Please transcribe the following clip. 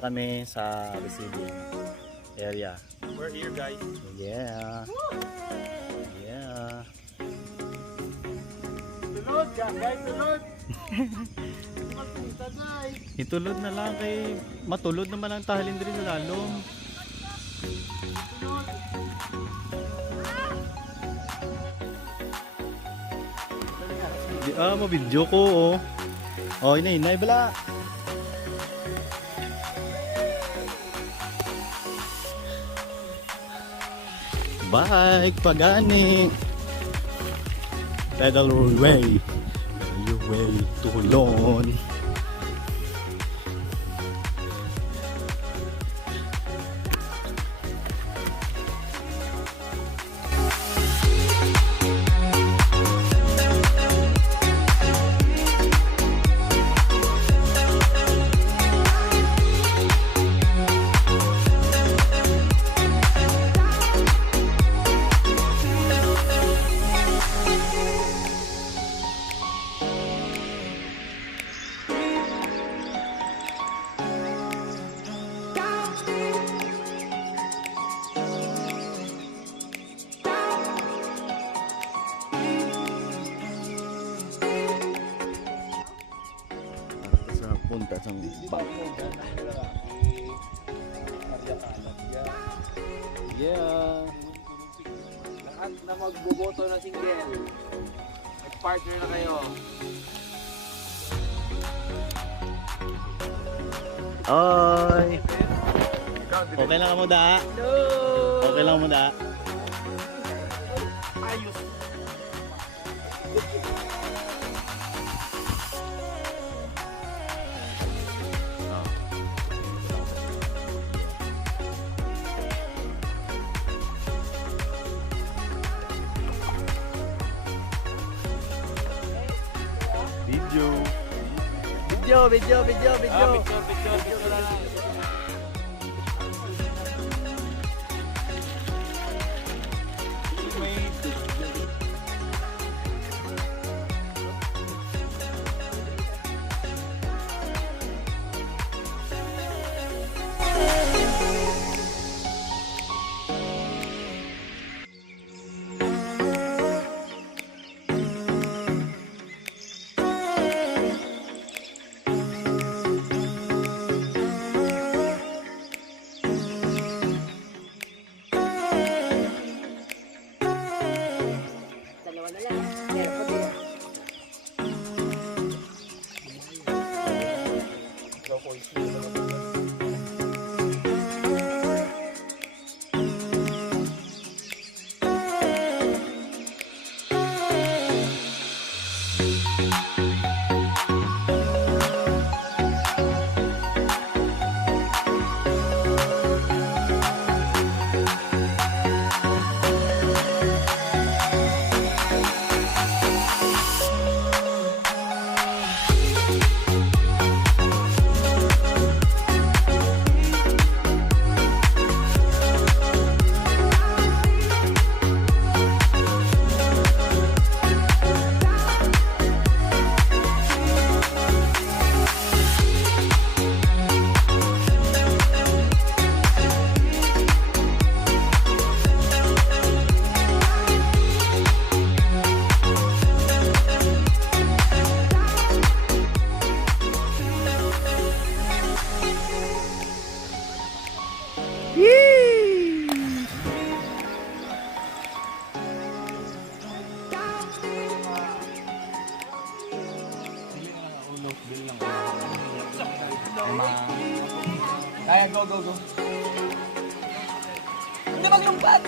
na kami sa receiving area. We're here, guys. Yeah. Yeah. Tulod ka, guys, tulod. Magpunta, guys. Itulod na lang kay matulod naman ang tahalin diri sa lalong. Tulod. Mo video ko oh. Oh, inay bala. Bike pagani. Pedal your way to Holon. Punta sa bak. Yeah. Lahat na magboboto na single, mag-partner na kayo. Oy. Okay lang mo da? Okay lang mo da? Ayos. Video. Video na lang. Kaya, go. Hindi maglumpat!